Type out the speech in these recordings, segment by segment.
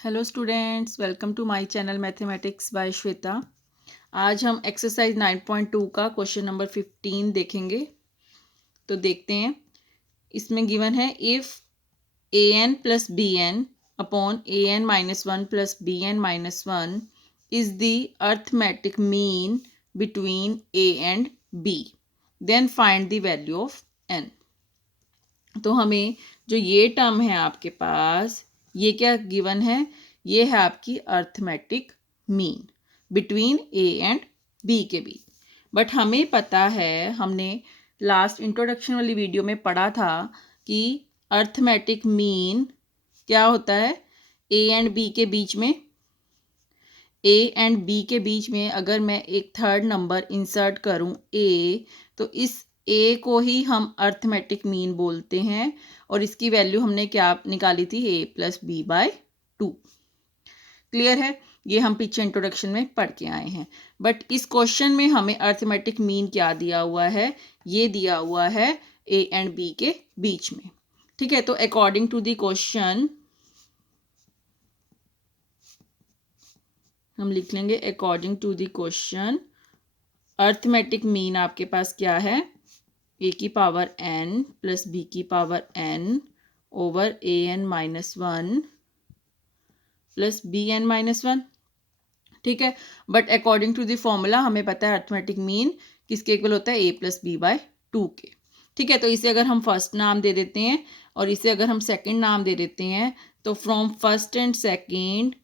Hello students, welcome to my channel mathematics by Shweta. आज हम exercise 9.2 का क्वेश्चन नंबर 15 देखेंगे। तो देखते हैं। इसमें गिवन है if a n plus b n upon a n minus one plus b n minus one is the arithmetic mean between a and b, then find the value of n. तो हमें जो ये term है आपके पास, ये क्या given है? ये है आपकी arithmetic mean between a and b के बीच। बट हमें पता है, हमने लास्ट इंट्रोडक्शन वाली वीडियो में पढ़ा था कि अर्थमेटिक मीन क्या होता है? ए एंड बी के बीच में, ए एंड बी के बीच में अगर मैं एक थर्ड नंबर इंसर्ट करूं ए, तो इस ए को ही हम अर्थमेटिक मीन बोलते हैं। और इसकी वैल्यू हमने क्या निकाली थी? ए प्लस बी बाय 2। क्लियर है? ये हम पीछे इंट्रोडक्शन में पढ़ के आए हैं। बट इस क्वेश्चन में हमें अर्थमेटिक मीन क्या दिया हुआ है? ये दिया हुआ है ए एंड बी के बीच में। ठीक है, तो अकॉर्डिंग टू द क्वेश्चन हम लिख लेंगे according to the question arithmetic mean आपके पास क्या है? ए की पावर एन प्लस बी की power n over a n minus one plus b n minus one. ठीक है, but according to the formula हमें पता है अर्थमेटिक मीन किसके इक्वल होता है? ए प्लस बी बाय 2 के। ठीक है, तो इसे अगर हम फर्स्ट नाम दे देते हैं और इसे अगर हम सेकंड नाम दे देते हैं, तो फ्रॉम फर्स्ट एंड सेकंड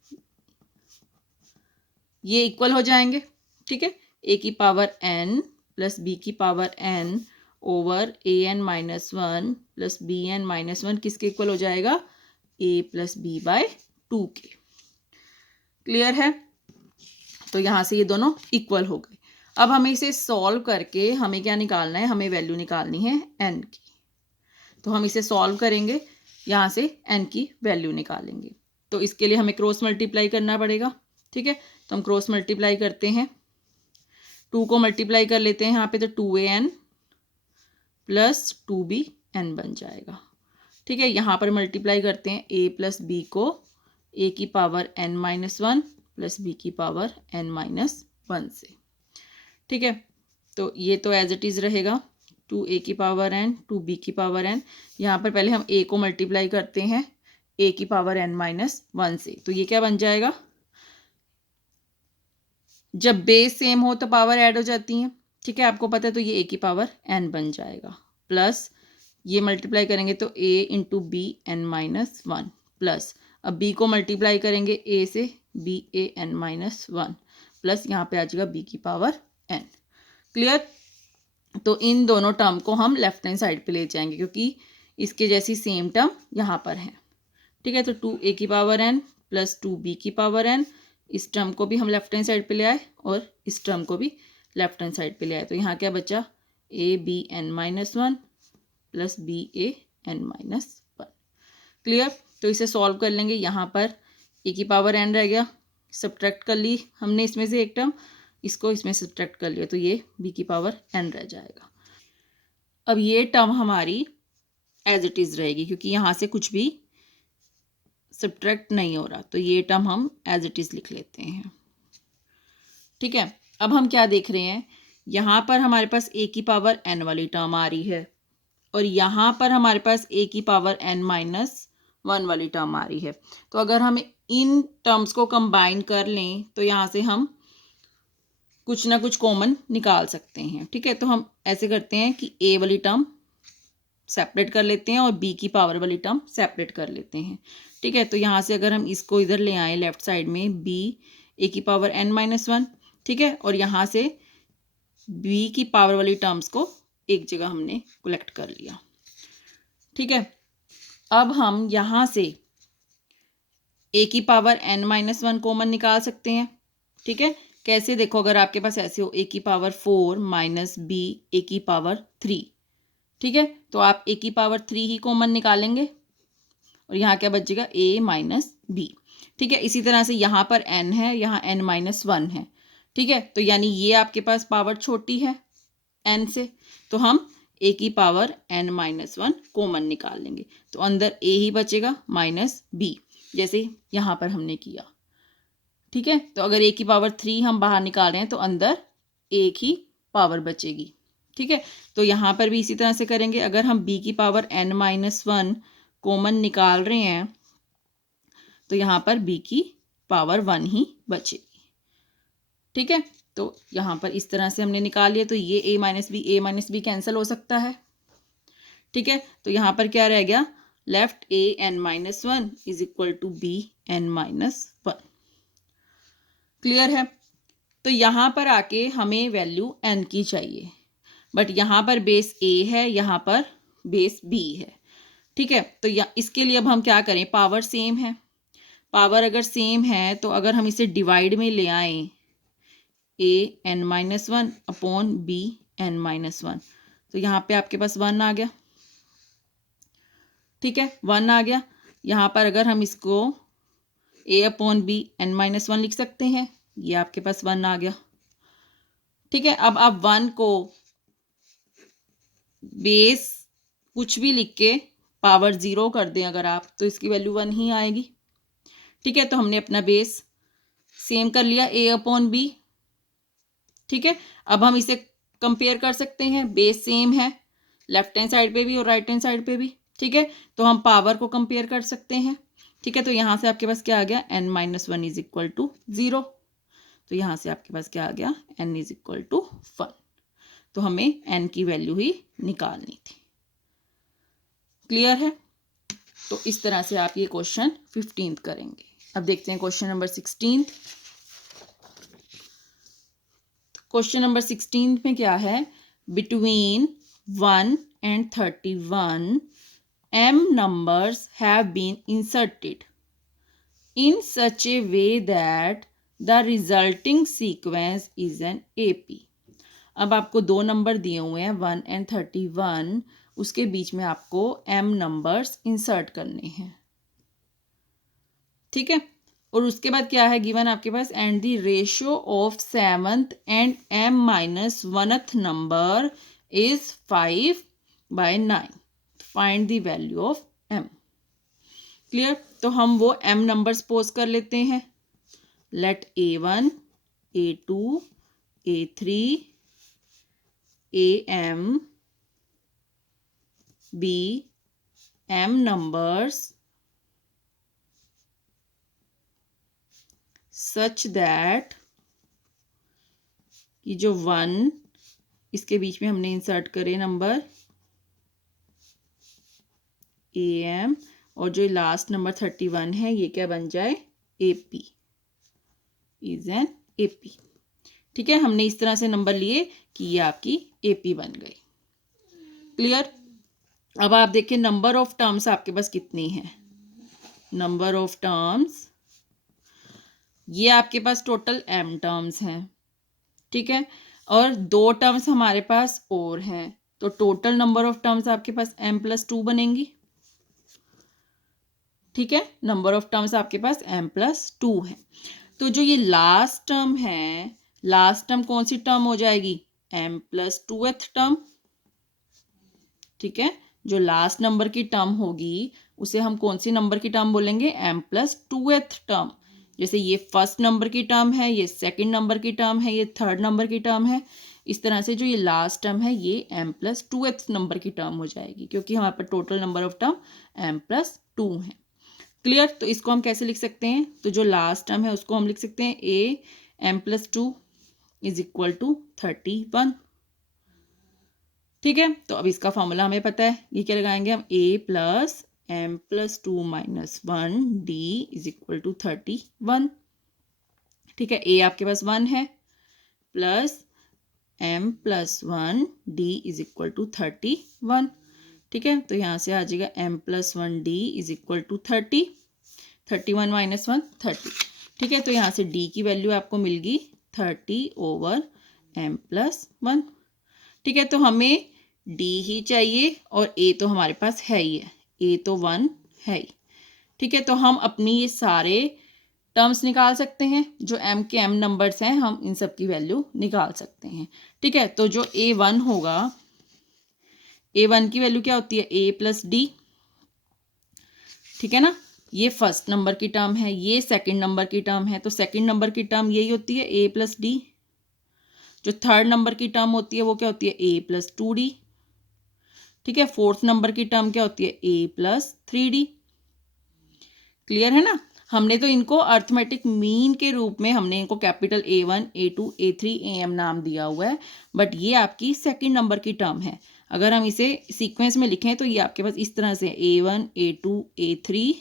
ये इक्वल हो जाएंगे। ठीक है, ए की पावर एन प्लस बी की power n over a n minus one plus b n minus one किसके इक्वल हो जाएगा? ए प्लस बी बाय 2 के। क्लियर है? तो यहाँ से ये दोनों इक्वल हो गए। अब हमें इसे सॉल्व करके हमें क्या निकालना है? हमें वैल्यू निकालनी है एन की। तो हम इसे सॉल्व करेंगे, यहाँ से एन की वैल्यू निकालेंगे। तो इसके लिए हमें क्रॉस मल्टीप्लाई करना पड़ेगा। ठीक है, तो हम क्रॉस मल्टीप्लाई करते हैं। 2 को मल्टीप्लाई कर लेते हैं यहाँ पे, तो 2an प्लस 2bn बन जाएगा। ठीक है, यहाँ पर मल्टीप्लाई करते हैं a प्लस बी को a की power n minus one plus b की पावर n माइनस वन से। ठीक है, तो ये तो एज इट इज़ रहेगा 2a की पावर n 2b की पावर n। यहाँ पर पहले हम a को मल्टीप्लाई करते हैं a की पावर n माइनस वन से, तो ये क्या बन जाएगा? जब बेस सेम हो तो पावर ऐड हो जाती हैं। ठीक है, आपको पता है, तो ये a की पावर n बन जाएगा। प्लस ये मल्टीप्लाई करेंगे तो a into b n minus one plus, अब b को मल्टीप्लाई करेंगे a से b a n minus one plus यहाँ पे आ जाएगा b की पावर n। क्लियर? तो इन दोनों टर्म को हम लेफ्ट हैंड साइड पे ले जाएंगे क्योंकि इसके जैसी सेम टर्म यहाँ पर है। ठीक है, तो 2a की पावर n प्लस 2b की पावर n, इस टर्म को भी हम लेफ्ट हैंड साइड पे ले आए और इस टर्म को भी लेफ्ट हैंड साइड पे ले आए। तो यहाँ क्या बचा? A b n minus one plus b a n minus one. Clear? तो इसे सॉल्व कर लेंगे। यहाँ पर ए की पावर एन रह गया, सब्ट्रैक्ट कर ली हमने इसमें से एक टर्म, इसको इसमें सब्ट्रैक्ट कर लिया, तो ये बी की पावर एन रह जाएगा। अब ये टर्म हमारी एज इट इज़ रहेगी क्योंकि यहाँ से कुछ भी सब्ट्रैक्ट नहीं हो रहा, तो ये टर्म हम एज इट इज़ लिख लेते हैं। ठीक है, अब हम क्या देख रहे हैं? यहाँ पर हमारे पास a की पावर n वाली टर्म आ रही है और यहाँ पर हमारे पास a की पावर n माइनस वन वाली टर्म आ रही है। तो अगर हम इन टर्म्स को कंबाइन कर लें तो यहाँ से हम कुछ ना कुछ कॉमन निकाल सकते हैं। ठीक है, तो हम ऐसे करते हैं कि a वाली टर्म सेपरेट कर लेते हैं और b की पावर वाली टर्म सेपरेट कर लेते हैं। ठीक है, तो यहाँ से अगर हम इसको इधर ले आए लेफ्ट साइड में, b a की पावर n माइनस वन। ठीक है, और यहाँ से b की पावर वाली टर्म्स को एक जगह हमने कलेक्ट कर लिया। ठीक है, अब हम यहाँ से a की power n minus one common निकाल सकते हैं। ठीक है, कैसे? देखो, अगर आपके पास ऐसे हो a की पावर 4 माइनस b a की पावर 3। ठीक है, तो आप a की पावर 3 ही कॉमन निकालेंगे और यहाँ क्या बचेगा? a minus b. ठीक है, इसी तरह से यहाँ पर n है, यहाँ n माइनस वन है। ठीक है, तो यानी ये आपके पास पावर छोटी है n से, तो हम a की power n minus one common निकाल लेंगे, तो अंदर a ही बचेगा माइनस b। जैसे यहाँ पर हमने किया। ठीक है, तो अगर a की पावर 3 हम बाहर निकाल रहे हैं तो अंदर एक ही पावर बचेगी। ठीक है, तो यहाँ पर भी इसी तरह से करेंगे। अगर हम b की पावर n-1 कॉमन निकाल रहे हैं तो यहाँ पर b की पावर 1 ही बचेगी। ठीक है, तो यहाँ पर इस तरह से हमने निकाल लिया, तो ये a माइनस बी कैंसिल हो सकता है। ठीक है, तो यहाँ पर क्या रह गया, left a(n-1) is equal to b(n-1). Clear है। तो यहाँ पर आके हमें वैल्यू n की चाहिए, बट यहाँ पर बेस a है, यहाँ पर बेस b है। ठीक है, तो इसके लिए अब हम क्या करें, पावर सेम है। पावर अगर सेम है तो अगर हम इसे डिवाइड में ले आए a(n-1) अपॉन b(n-1), तो यहाँ पे आपके पास 1 आ गया। ठीक है, 1 आ गया। यहाँ पर अगर हम इसको a अपॉन b(n-1) लिख सकते हैं, ये आपके पास 1 आ गया। ठीक है, अब आप 1 को बेस कुछ भी लिख के पावर 0 कर दें अगर आप, तो इसकी वैल्यू 1 ही आएगी। ठीक है, तो हमने अपना बेस सेम कर लिया a अपॉन b। ठीक है, अब हम इसे कंपेयर कर सकते हैं, बेस सेम है लेफ्ट हैंड साइड पे भी और राइट हैंड साइड पे भी। ठीक है, तो हम पावर को कंपेयर कर सकते हैं। ठीक है, तो यहाँ से आपके पास क्या आ गया, n-1 इज इक्वल टू 0। तो यहाँ से आपके पास क्या आ गया, n इज इक्वल टू 1। तो हमें n की वैल्यू ही निकालनी थी। क्लियर है। तो इस तरह से आप ये क्वेश्चन 15th करेंगे। अब देखते हैं क्वेश्चन नंबर 16। क्वेश्चन नंबर 16 में क्या है, between 1 and 31 m numbers have been inserted in such a way that the resulting sequence is an AP। अब आपको दो नंबर दिए हुए हैं 1 and 31, उसके बीच में आपको m नंबर्स इंसर्ट करने हैं। ठीक है, और उसके बाद क्या है गिवन आपके पास, and the ratio of 7th and m-1th number is 5/9। Find the value of m। Clear, तो हम वो m नंबर सपोज कर लेते हैं। Let a1, a2, a3, am be m numbers such that कि जो 1 इसके बीच में हमने इंसर्ट करे नंबर am, और जो लास्ट नंबर 31 है ये क्या बन जाए, AP, इज एन AP। ठीक है, हमने इस तरह से नंबर लिए कि ये आपकी AP बन गई। क्लियर। अब आप देखिए नंबर ऑफ टर्म्स आपके पास कितनी है, नंबर ऑफ टर्म्स ये आपके पास टोटल m टर्म्स हैं। ठीक है, और 2 टर्म्स हमारे पास और हैं, तो टोटल नंबर ऑफ टर्म्स आपके पास m+2 बनेंगी। ठीक है, नंबर ऑफ टर्म्स आपके पास m+2 है। तो जो ये लास्ट टर्म है, लास्ट टर्म कौन सी टर्म हो जाएगी, m+2th टर्म। ठीक है, जो लास्ट नंबर की टर्म होगी उसे हम कौन सी नंबर की टर्म बोलेंगे, m+2th टर्म। जैसे ये फर्स्ट नंबर की टर्म है, ये सेकंड नंबर की टर्म है, ये थर्ड नंबर की टर्म है। इस तरह से जो ये लास्ट टर्म है ये m+2th नंबर की टर्म हो जाएगी, क्योंकि हमारे पास total number of term m+2 है। क्लियर, तो इसको हम कैसे लिख सकते हैं, तो जो लास्ट टर्म है उसको हम लिख सकते हैं a m+2 is equal to 31। ठीक है, तो अब इसका फॉर्मूला हमें पता है, ये क्या लगाएंगे हम, a + m+2 - 1 d is equal to 31। ठीक है, a आपके पास 1 है plus m+1 d is equal to 31। ठीक है, तो यहाँ से आ जाएगा m+1 d is equal to 30, 31 - 1 30। ठीक है, तो यहाँ से d की वैल्यू आपको मिल गई 30/m+1। ठीक है, तो हमें d ही चाहिए और a तो हमारे पास है ही है, a तो 1 है ही। ठीक है, तो हम अपनी ये सारे टर्म्स निकाल सकते हैं, जो m के m नंबर्स हैं हम इन सब की वैल्यू निकाल सकते हैं। ठीक है, तो जो a1 होगा, a1 की वैल्यू क्या होती है, a + d। ठीक है ना, ये फर्स्ट नंबर की टर्म है, ये सेकंड नंबर की टर्म है, तो सेकंड नंबर की टर्म यही होती है ए प्लस डी। जो थर्ड नंबर की टर्म होती है वो क्या होती है ए प्लस टू डी। ठीक है, फोर्थ नंबर की टर्म क्या होती है ए प्लस थ्री डी। क्लियर है ना। हमने तो इनको अर्थमेटिक मीन के रूप में हमने इनको capital A1 A2 A3 AM नाम दिया हुआ है, बट ये आपकी सेकंड नंबर की टर्म है। अगर हम इसे सीक्वेंस में लिखें तो ये आपके पास इस तरह से A1 A2 A3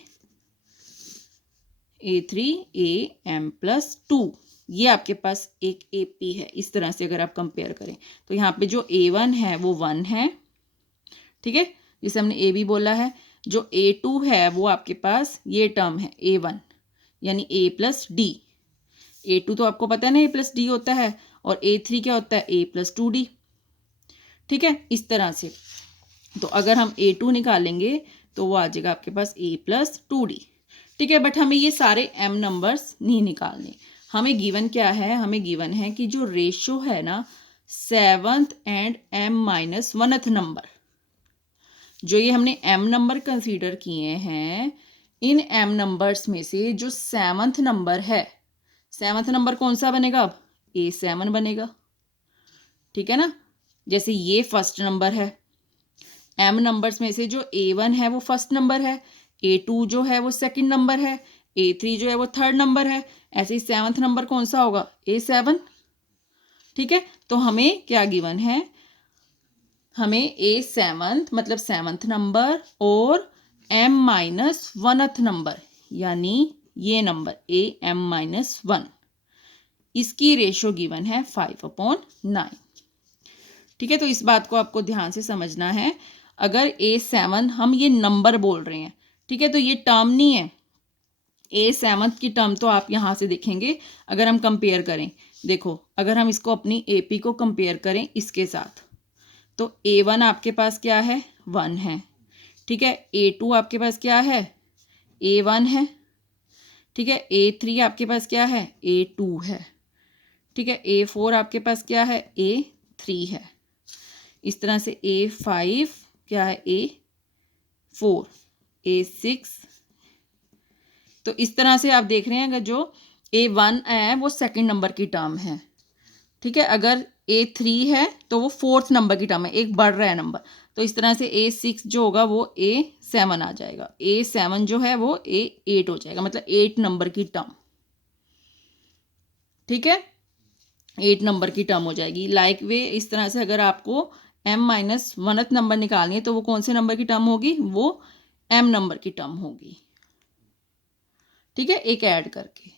A3 AM plus 2, ये आपके पास एक AP है। इस तरह से अगर आप कंपेयर करें तो यहाँ पे जो A1 है वो 1 है, ठीक है, जिसे हमने AB बोला है। जो A2 है वो आपके पास ये टर्म है A1, यानी A प्लस डी। A2 तो आपको पता है ना A प्लस डी होता है, और A3 क्या होता है A प्लस टू डी। ठीक है, इस तरह से। तो अगर हम A2 निकालेंगे तो वो आ जाएगा आपके पास A प्लस टू डी। ठीक है, बट हमें ये सारे M नंबर्स नहीं निकालने। हमें गिवन क्या है, हमें गिवन है कि जो रेशो है ना seventh and M minus वनथ number, जो ये हमने M नंबर कंसीडर किए हैं, इन M नंबर्स में से जो सेवंथ नंबर है, सेवंथ नंबर कौन सा बनेगा अब A7 बनेगा। ठीक है ना, जैसे ये फर्स्ट नंबर है, M नंबर्स में से जो A1 है वो फर्स्ट नंबर है, A2 जो है वो सेकंड नंबर है, A3 जो है वो थर्ड नंबर है, ऐसे ही सेवंथ नंबर कौन सा होगा A7। ठीक है, तो हमें क्या गिवन है, हमें A7 मतलब सेवंथ नंबर और M माइनस वनथ नंबर, यानी ये नंबर AM माइनस 1, इसकी रेशो गिवन है 5/9। ठीक है, तो इस बात को आपको ध्यान से समझना है। अगर A7 हम ये नंबर बोल रहे हैं, ठीक है, तो ये टर्म नहीं है। A7 की टर्म तो आप यहाँ से देखेंगे, अगर हम कंपेयर करें, देखो अगर हम इसको अपनी AP को कंपेयर करें इसके साथ, तो A1 आपके पास क्या है 1 है। ठीक है, A2 आपके पास क्या है A1 है। ठीक है, A3 आपके पास क्या है A2 है। ठीक है, A4 आपके पास क्या है A3 है। इस तरह से A5 क्या है A4, A6। तो इस तरह से आप देख रहे हैं, अगर जो A1 है वो सेकंड नंबर की टर्म है। ठीक है, अगर A3 है तो वो फोर्थ नंबर की टर्म है, एक बढ़ रहा है नंबर। तो इस तरह से A6 जो होगा वो A7 आ जाएगा, A7 जो है वो A8 हो जाएगा, मतलब 8 नंबर की टर्म। ठीक है, 8 नंबर की टर्म हो जाएगी। लाइक वे इस तरह से अगर आपको M माइनस वनथ नंबर निकालनी है तो वो कौन से नंबर की टर्म होगी, वो M नंबर की टर्म होगी। ठीक है, एक ऐड करके।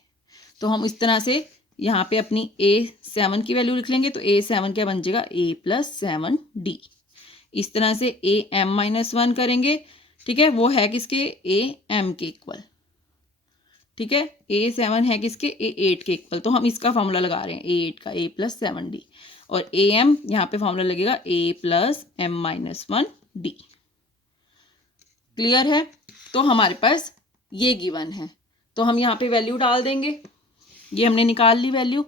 तो हम इस तरह से यहाँ पे अपनी A7 की वैल्यू लिख लेंगे, तो A7 क्या बन जाएगा A प्लस 7D। इस तरह से AM माइनस 1 करेंगे, ठीक है, वो है किसके AM के इक्वल। ठीक है, A7 है किसके A8 के इक्वल। तो हम इसका फॉर्मूला लगा रहे हैं A8 का A प्लस 7D, और AM यहाँ पे फॉर्मूला लगेगा A plus M minus 1D। Clear है, तो हमारे पास ये गिवन है, तो हम यहाँ पे वैल्यू डाल देंगे। ये हमने निकाल ली वैल्यू।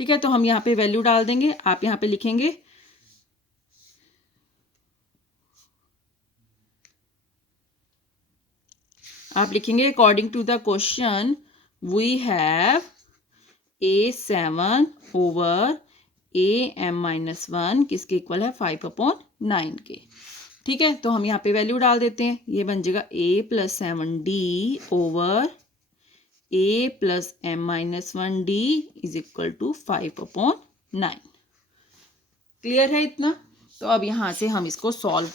ठीक है, तो हम यहाँ पे वैल्यू डाल देंगे। आप यहाँ पे लिखेंगे according to the question we have A7 over AM minus 1 किसके इक्वल है 5/9 के। ठीक है, तो हम यहाँ पे वैल्यू डाल देते हैं। ये बन जाएगा A plus 7D over A plus M minus 1D is equal to 5/9। Clear है इतना। तो अब यहाँ से हम इसको सॉल्व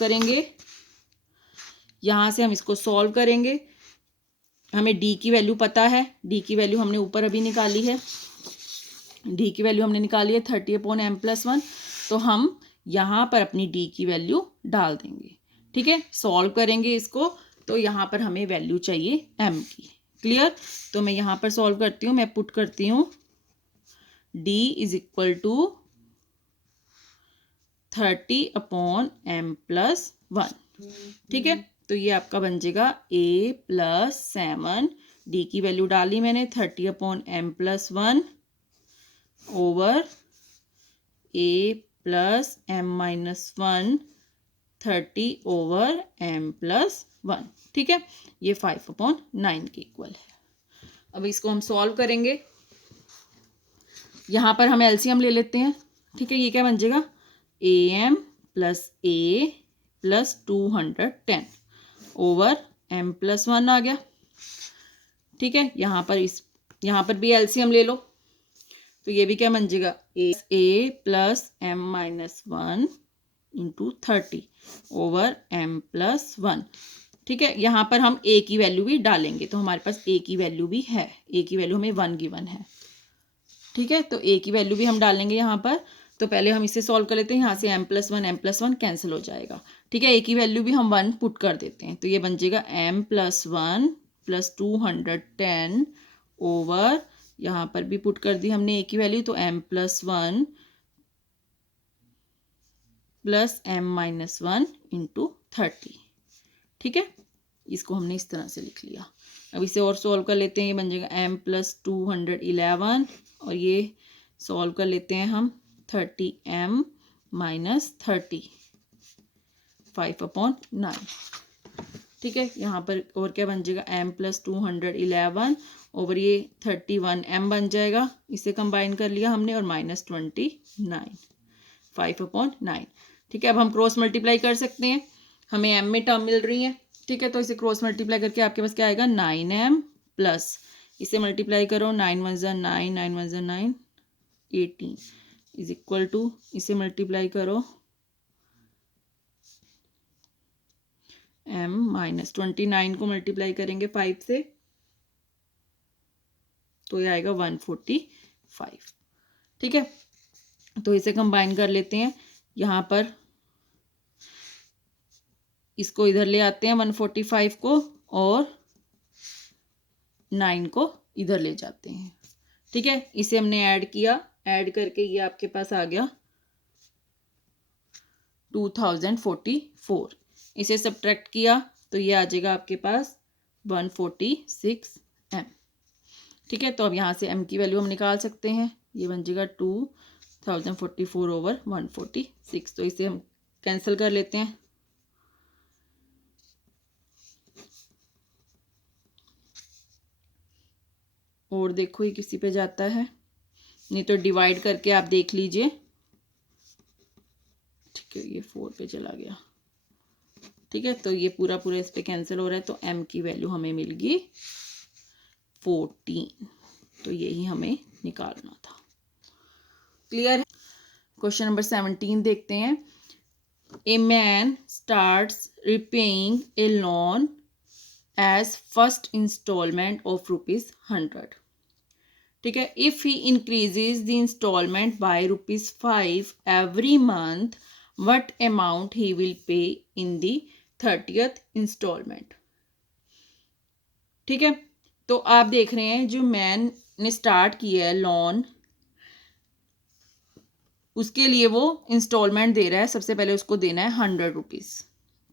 करेंगे। हमें D की वैल्यू पता है, D की वैल्यू हमने ऊपर अभी निकाली है। D की वैल्यू हमने निकाली है 30/m प्लस 1। तो हम यहाँ पर अपनी D की वैल्यू डाल देंगे। ठीक है, सॉल्व करेंगे इसको, तो यहाँ पर हमें वैल्यू चाहिए M की। क्लियर, तो मैं यहाँ पर सॉल्व करती हूँ, मैं पुट करती हूँ D is equal to 30/m plus 1। ठीक है, तो ये आपका बन जाएगा A प्लस 7, D की वैल्यू डाली मैंने 30/m plus 1 over A plus M minus 1 30/m plus 1। ठीक है, ये 5/9 के इक्वल है। अब इसको हम सॉल्व करेंगे। यहाँ पर हम एलसीएम ले लेते हैं। ठीक है, ये क्या बन जाएगा, AM plus A plus 210 over M plus 1 आ गया। ठीक है, यहाँ पर भी एलसीएम ले लो, तो ये भी क्या बन जाएगा, A plus M-1 into 30 over M plus 1। ठीक है, यहाँ पर हम A की वैल्यू भी डालेंगे, तो हमारे पास A की वैल्यू भी है, A की वैल्यू हमें 1 गिवन है। ठीक है, तो A की वैल्यू भी हम डालेंगे यहाँ पर। तो पहले हम इसे सॉल्व कर लेते हैं, यहाँ से M+1 कैंसिल हो जाएगा। ठीक है, A की वैल्यू भी हम 1 पुट कर देते हैं, तो ये बन जाएगा M+1 प्लस 210 ओवर, यहाँ पर भी पुट कर दी हमने A की वैल्यू, तो M+1 प्लस M-1 इंटू 30। ठीक है, इसको हमने इस तरह से लिख लिया। अब इसे और सॉल्व कर लेते हैं, ये बन जाएगा M+211 और ये सॉल्व कर लेते हैं हम 30M माइनस 30 5/9। ठीक है, यहाँ पर और क्या बन जाएगा, M+211 ओवर ये 31M बन जाएगा, इसे कंबाइन कर लिया हमने, और -29 5/9। ठीक है, अब हम क्रॉस मल्टीप्लाई कर सकते हैं, हमें M में टर्म मिल रही है। ठीक है, तो इसे क्रॉस मल्टीप्लाई करके आपके पास क्या आएगा, 9M प्लस इसे मल्टीप्लाई करो, 9 1 9 9 1 9 18 इज इक्वल टू, इसे मल्टीप्लाई करो M माइनस 29 को मल्टीप्लाई करेंगे 5 से, तो ये आएगा 145। ठीक है, तो इसे कंबाइन कर लेते हैं, यहाँ पर इसको इधर ले आते हैं 145 को, और 9 को इधर ले जाते हैं। ठीक है, इसे हमने ऐड किया, ऐड करके ये आपके पास आ गया 2044। इसे सब्ट्रैक्ट किया तो ये आ जाएगा आपके पास 146M। ठीक है, तो अब यहाँ से M की वैल्यू हम निकाल सकते हैं, ये बन जाएगा 2044 ओवर 146। तो इसे हम कैंसिल कर लेते हैं, और देखो ये किसी पे जाता है, नहीं तो डिवाइड करके आप देख लीजिए। ठीक है, ये 4 पे चला गया। ठीक है, तो ये पूरा इस पे कैंसिल हो रहा है, तो M की वैल्यू हमें मिल गई 14। तो यही हमें निकालना था। क्लियर है? क्वेश्चन नंबर 17 देखते हैं। A man starts repaying a loan as first instalment of ₹100। ठीक है, if he increases the instalment by ₹5 every month, what amount he will pay in the 30th instalment. ठीक है, तो आप देख रहे हैं जो मैन ने स्टार्ट किया है लोन, उसके लिए वो इंस्टॉलमेंट दे रहा है, सबसे पहले उसको देना है ₹100।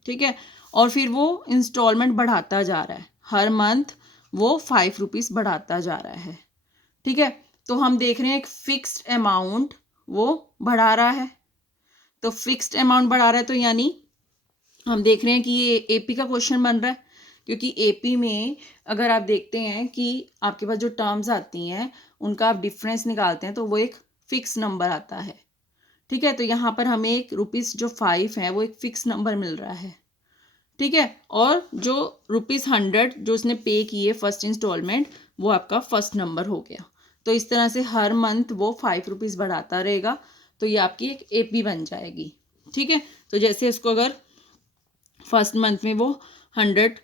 ठीक है, और फिर वो इंस्टॉलमेंट बढ़ाता जा रहा है, हर मंथ वो ₹5 बढ़ाता जा रहा है। ठीक है, तो हम देख रहे हैं एक फिक्स्ड अमाउंट वो बढ़ा रहा है, तो फिक्स्ड अमाउंट बढ़ा रहा है, तो यानी हम देख रहे हैं कि ये एपी का क्वेश्चन बन रहा है, क्योंकि एपी में अगर आप देखते हैं कि आपके पास जो टर्म्स आती हैं उनका आप डिफरेंस निकालते हैं तो वो एक फिक्स नंबर आता है। ठीक है, तो यहाँ पर हमें एक रुपीज़ जो 5 है वो एक फिक्स नंबर मिल रहा है। ठीक है, और जो ₹100 जो उसने पे किए फर्स्ट इंस्टॉलमेंट, वो आपका फर्स्ट नंबर हो गया। तो इस तरह से हर मंथ वो ₹5 बढ़ाता रहेगा, तो ये आपकी एक एपी बन जाएगी। ठीक है, तो जैसे इसको अगर फर्स्ट मंथ में वो 100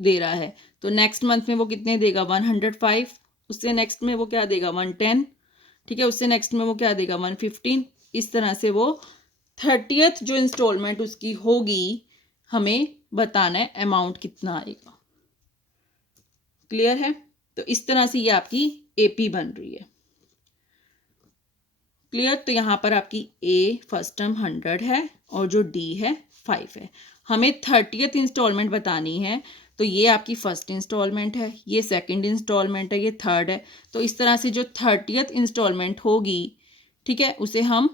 दे रहा है, तो नेक्स्ट मंथ में वो कितने देगा, 105। उससे नेक्स्ट में वो क्या देगा, 110। ठीक है, उससे नेक्स्ट में वो क्या देगा, 115। इस तरह से वो 30th जो इंस्टॉलमेंट उसकी होगी, हमें बताना है अमाउंट कितना आएगा। क्लियर है? तो इस तरह से ये आपकी एपी बन रही है। क्लियर? तो यहाँ पर आपकी ए फर्स्ट टर्म 100 है और जो डी है 5 है। हमें 30th इंस्टॉलमेंट बतानी है, तो ये आपकी फर्स्ट इंस्टॉलमेंट है, ये सेकंड इंस्टॉलमेंट है, ये थर्ड है। तो इस तरह से जो 30th इंस्टॉलमेंट होगी, ठीक है, उसे हम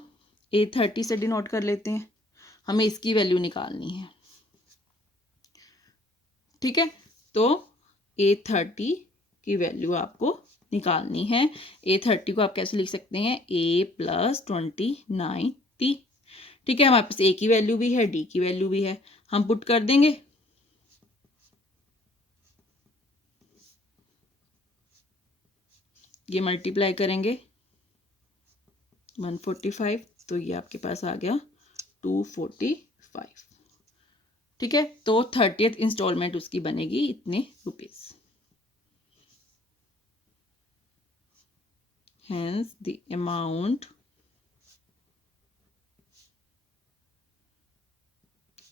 A30 से डिनोट कर लेते हैं। हमें इसकी वैल्यू निकालनी है। ठीक है, तो A30 की वैल्यू आपको निकालनी है। A30 को आप कैसे लिख सकते हैं, A+29T। ठीक है, हमारे पास A की वैल्यू भी है, D की वैल्यू भी है, हम पुट कर देंगे। ये मल्टीप्लाई करेंगे 145, तो ये आपके पास आ गया 245। ठीक है, तो 30th इंस्टॉलमेंट उसकी बनेगी इतने rupees. Hence the amount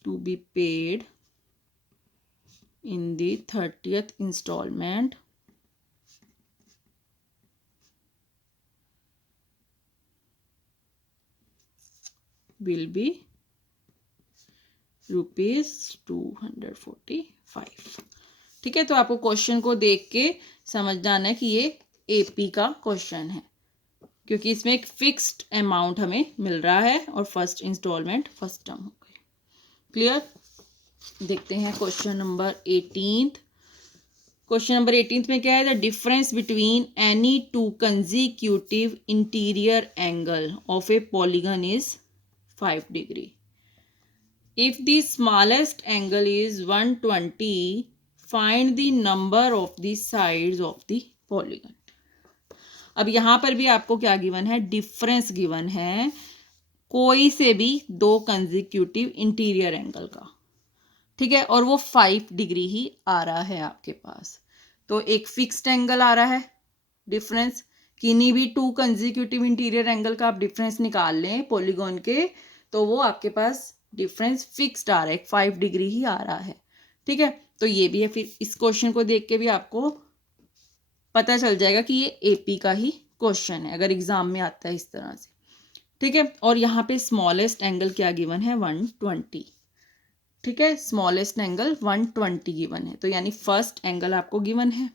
to be paid in the 30th installment will be ₹245। ठीक है, तो आपको क्वेश्चन को देख के समझ जाना है कि ये AP का क्वेश्चन है, क्योंकि इसमें एक फिक्स्ड अमाउंट हमें मिल रहा है और फर्स्ट इंस्टॉलमेंट फर्स्ट टर्म हो गई। क्लियर। देखते हैं क्वेश्चन नंबर 18। क्वेश्चन नंबर 18 में क्या है, the difference between any two consecutive interior angle of A polygon is 5 degree. If the smallest angle is 120, find the number of the sides of the polygon. अब यहां पर भी आपको क्या given है, डिफरेंस गिवन है कोई से भी दो कंजिक्यूटिव इंटीरियर एंगल का। ठीक है, और वो 5 डिग्री ही आ रहा है आपके पास। तो एक फिक्स्ड एंगल आ रहा है डिफरेंस, किन्हीं भी टू कंजिक्यूटिव इंटीरियर एंगल का आप डिफरेंस निकाल लें पॉलीगॉन के, तो वो आपके पास डिफरेंस फिक्स्ड आ रहा है, 5 डिग्री ही आ रहा है। ठीक है, तो ये भी है। फिर इस क्वेश्चन को देख के भी आपको पता चल जाएगा कि ये AP का ही क्वेश्चन है, अगर एग्जाम में आता है इस तरह से। ठीक है, और यहाँ पे स्मॉलेस्ट एंगल क्या गिवन है, 120। ठीक है, स्मॉलेस्ट एंगल 120 गिवन है, तो यानी फर्स्ट एंगल आपको गिवन है,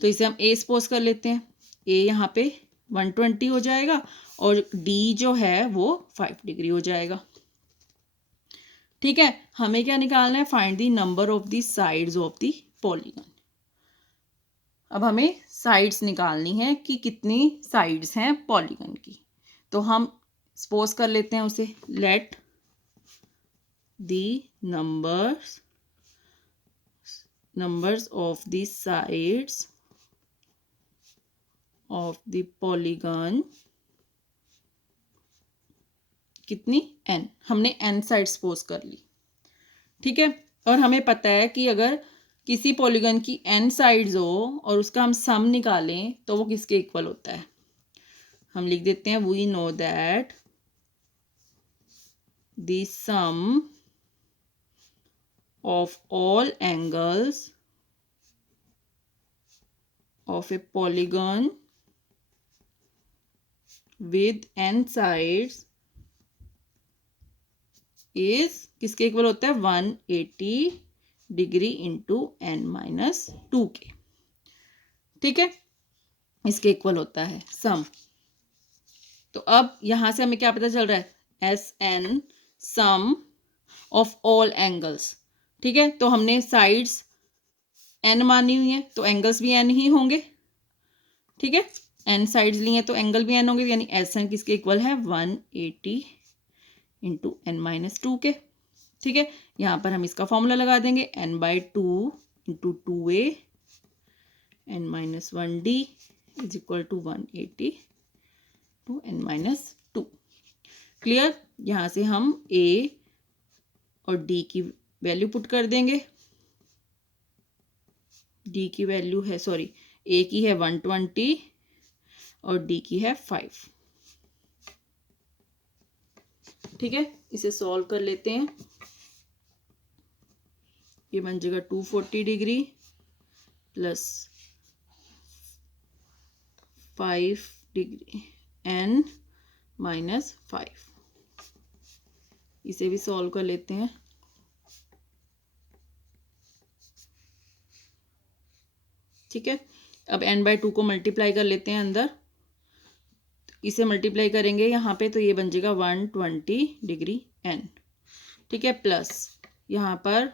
तो इसे हम A सपोज कर लेते हैं। A यहाँ पे 120 हो जाएगा और D जो है वो 5 डिग्री हो जाएगा। ठीक है, हमें क्या निकालना है, find the number of the sides of the polygon. अब हमें साइड्स निकालनी है कि कितनी साइड्स हैं पॉलीगन की, तो हम सपोज कर लेते हैं उसे, let the numbers of the sides of the polygon कितनी, n, हमने n साइड सपोज कर ली। ठीक है, और हमें पता है कि अगर किसी पॉलीगन की n साइड्स हो और उसका हम सम निकालें तो वो किसके इक्वल होता है, हम लिख देते हैं, we know that the sum of all angles of a polygon with n sides is किसके इक्वल होता है, 180 डिग्री इंटू n-2 के। ठीक है, इसके इक्वल होता है सम। तो अब यहां से हमें क्या पता चल रहा है, SN sum of all angles. ठीक है, तो हमने साइड्स n मानी हुई है तो एंगल्स भी n ही होंगे। ठीक है, n साइड्स ली हैं तो एंगल भी n होंगे, यानी SN किसके इक्वल है, 180 इंटू n-2 के। ठीक है, यहाँ पर हम इसका फॉर्मूला लगा देंगे, n/2 into 2a n-1d is equal to 180 to n-2। Clear. यहाँ से हम a और d की वैल्यू पुट कर देंगे। d की वैल्यू है, सॉरी, a की है 120 और d की है 5। ठीक है, इसे सॉल्व कर लेते हैं। ये बन जाएगा 240 डिग्री प्लस 5 डिग्री n-5। इसे भी सॉल्व कर लेते हैं। ठीक है, अब n/2 को मल्टीप्लाई कर लेते हैं अंदर, इसे मल्टीप्लाई करेंगे यहाँ पे तो ये बन जाएगा 120 डिग्री n। ठीक है, प्लस यहाँ पर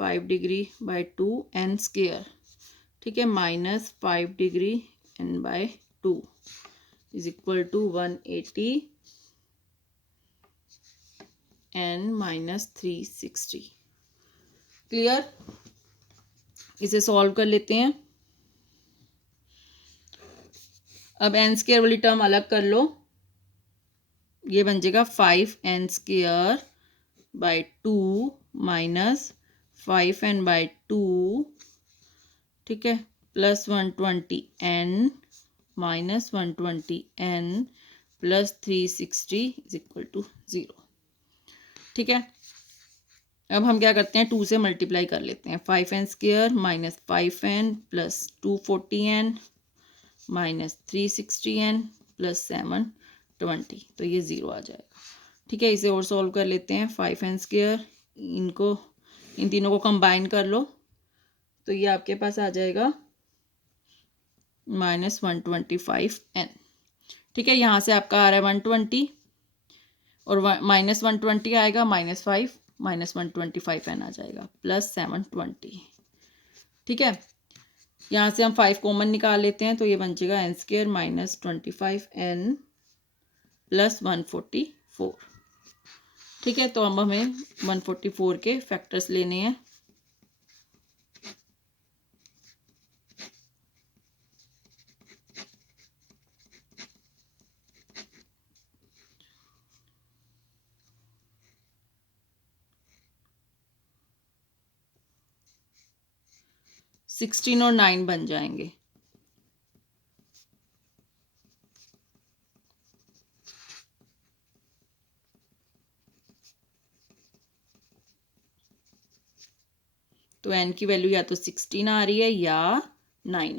5 डिग्री बाई 2 एन स्क्वायर, ठीक है, minus 5 degree n by 2 is equal to 180 n minus 360। Clear? इसे सॉल्व कर लेते हैं। अब एन स्क्वायर वाली टर्म अलग कर लो, ये बन जाएगा 5 n square by 2 minus 5 n by 2, ठीक है, plus 120 n minus 120 n plus 360 is equal to 0। ठीक है, अब हम क्या करते हैं, 2 से मल्टीप्लाई कर लेते हैं। 5 n square minus 5 n plus 240 n minus 360 n plus 720, तो ये 0 आ जाएगा। ठीक है, इसे और सॉल्व कर लेते हैं। 5 एन स्क्वायर, इन तीनों को कंबाइन कर लो तो ये आपके पास आ जाएगा माइनस 125 एन। ठीक है, यहाँ से आपका आ रहा है 120 और माइनस 120 आएगा, माइनस 5 माइनस 125 एन आ जाएगा प्लस 720। ठीक है, यहाँ से हम 5 कॉमन निकाल लेते हैं तो ये बन जाएगा n square minus 25 n plus 144। ठीक है, तो अब हमें 144 के फैक्टर्स लेने हैं। सिक्सटीन और 9 बन जाएंगे। तो एन की वैल्यू या तो 16 आ रही है या 9।